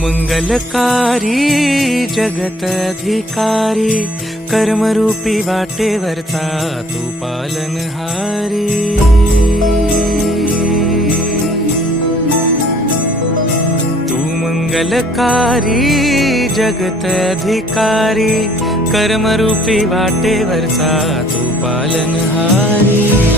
मंगलकारी जगत अधिकारी, कर्मरूपी वाटेवरचा तू पालनहारी। तू मंगलकारी जगत अधिकारी, कर्मरूपी वाटेवरचा तू पालनहारी।